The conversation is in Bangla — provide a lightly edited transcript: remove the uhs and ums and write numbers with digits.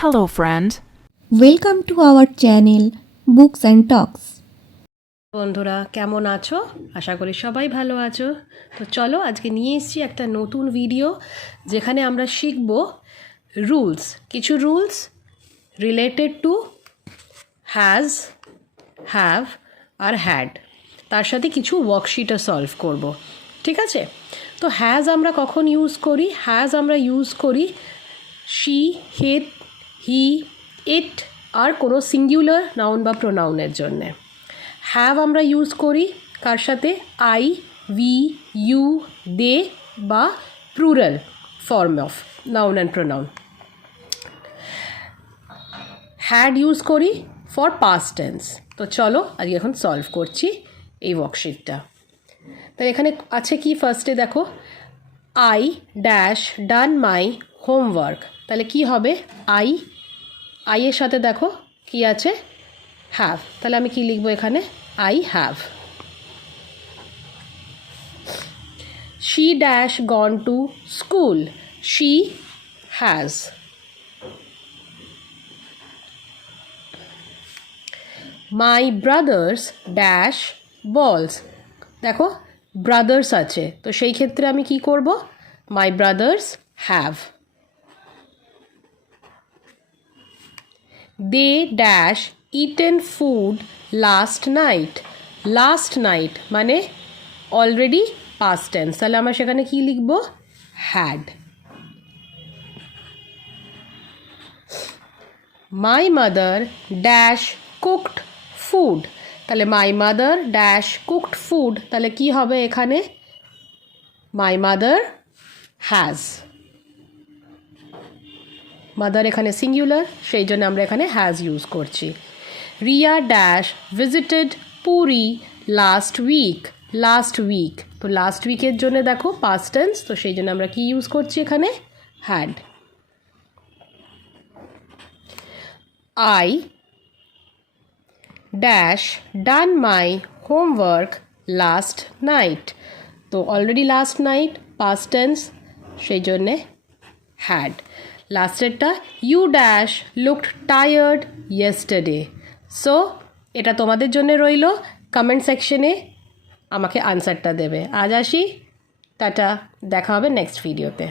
Hello, friend. Welcome to our channel books and talks. বন্ধুরা কেমন আছো? আশা করি সবাই ভালো আছো। তো চলো আজকে নিয়ে এসেছি একটা নতুন ভিডিও, যেখানে আমরা শিখব রুলস, কিছু rules related to has, have আর হ্যাড। তার সাথে কিছু ওয়ার্কশিটও সলভ করব, ঠিক আছে? তো হ্যাজ আমরা কখন ইউজ করি? হ্যাজ আমরা ইউজ করি শি, হিট, হি, ইট আর কোনো সিঙ্গুলার নাউন বা প্রোনাউনের জন্যে। হ্যাভ আমরা ইউজ করি কার সাথে? আই, উই, ইউ, দে বা plural form of noun and pronoun. Had use করি ফর পাস্ট টেন্স। তো চলো আজকে এখন সলভ করছি এই ওয়ার্কশিটটা। তাই এখানে আছে কি, ফার্স্টে দেখো, I dash done my homework. তাহলে কি হবে? আই এর সাথে দেখো কি আছে? হ্যাভ। তাহলে আমি কি লিখবো এখানে? I have. She dash gone to school. She has. My brothers dash balls. দেখো ব্রাদার্স আছে, তো সেই ক্ষেত্রে আমি কি করব? My brothers have. They dash eaten food last night. Last night মানে অলরেডি past tense, তাহলে আমরা সেখানে কি লিখব? had. My mother dash cooked food. তাহলে my mother dash cooked food, তাহলে কি হবে এখানে? My mother has. মাদার এখানে সিঙ্গুলার, সেই জন্য আমরা এখানে হ্যাজ ইউজ করছি। Riya dash visited Puri last week. Last week, তো লাস্ট উইকের জন্য দেখো পাস্ট টেন্স, তো সেই জন্য আমরা কি ইউজ করছি এখানে? Had. I dash done my homework last night. তো already last night past tense, সেই জন্যে হ্যাড। লাস্টেরটা you dash looked tired yesterday. So এটা তোমাদের জন্য রইল, কমেন্ট সেকশনে আমাকে আনসারটা দেবে। আজ আসি, টাটা, দেখা হবে নেক্সট ভিডিওতে।